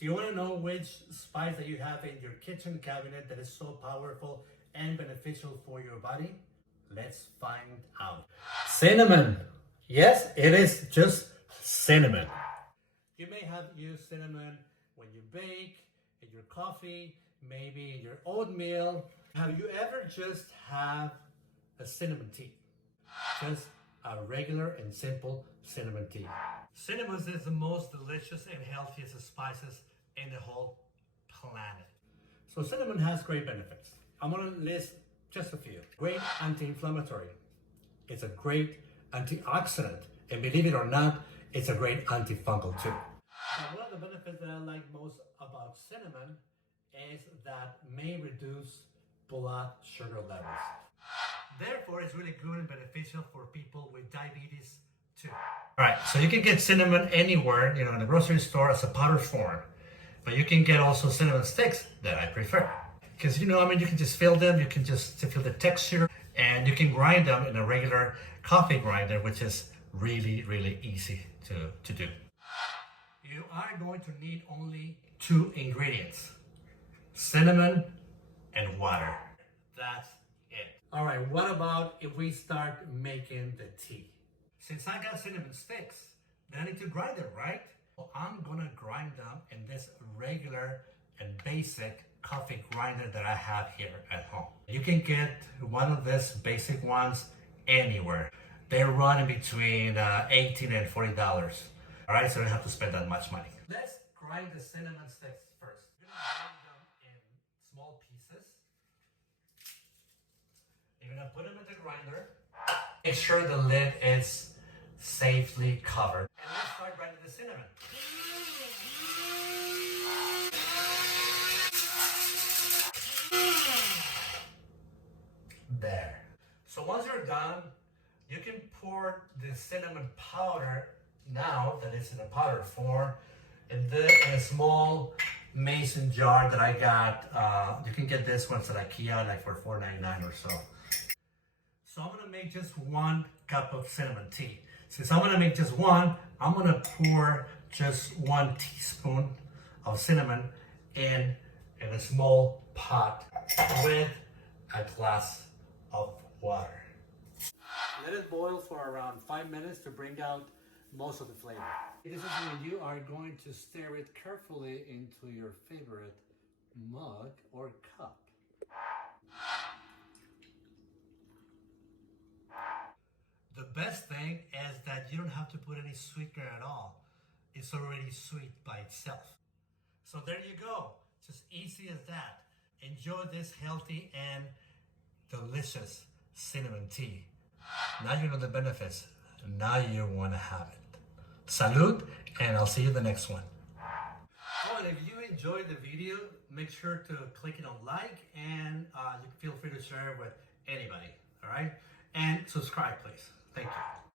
Do you want to know which spice that you have in your kitchen cabinet that is so powerful and beneficial for your body? Let's find out. Cinnamon. Yes, it is just cinnamon. You may have used cinnamon when you bake, in your coffee, maybe in your oatmeal. Have you ever just have a cinnamon tea? Just a regular and simple cinnamon tea. Cinnamon is the most delicious and healthiest spices in the whole planet. So cinnamon has great benefits. I'm gonna list just a few. Great anti-inflammatory. It's a great antioxidant. And believe it or not, it's a great antifungal too. But one of the benefits that I like most about cinnamon is that may reduce blood sugar levels. Therefore, it's really good and beneficial for people with diabetes too. All right, so you can get cinnamon anywhere, in the grocery store as a powder form. But you can get also cinnamon sticks that I prefer. Because, you can just feel them, you can just feel the texture, and you can grind them in a regular coffee grinder, which is really, really easy to do. You are going to need only 2 ingredients, cinnamon and water. That's it. All right, what about if we start making the tea? Since I got cinnamon sticks, then I need to grind them, right? Well, I'm gonna grind them in this regular and basic coffee grinder that I have here at home. You can get one of these basic ones anywhere. They run in between $18 and $40. All right, so you don't have to spend that much money. Let's grind the cinnamon sticks first. You're gonna grind them in small pieces. You're gonna put them in the grinder. Make sure the lid is safely covered. And let's start grinding the cinnamon. There. So once you're done, you can pour the cinnamon powder, now that it's in a powder form, in a small mason jar that I got. You can get this ones at IKEA like for $4.99 or so. So I'm gonna make just 1 cup of cinnamon tea. Since I'm gonna make just one, I'm gonna pour just 1 teaspoon of cinnamon in a small pot with a glass of water. Let it boil for around 5 minutes to bring out most of the flavor. This is when you are going to stir it carefully into your favorite mug or cup. The best thing is that you don't have to put any sweetener at all. It's already sweet by itself. So there you go. Just easy as that. Enjoy this healthy and delicious cinnamon tea. Now you know the benefits. Now you want to have it. Salud, and I'll see you in the next one. Oh, and if you enjoyed the video, make sure to click it on like, and you feel free to share it with anybody, all right? And subscribe, please. Thank you.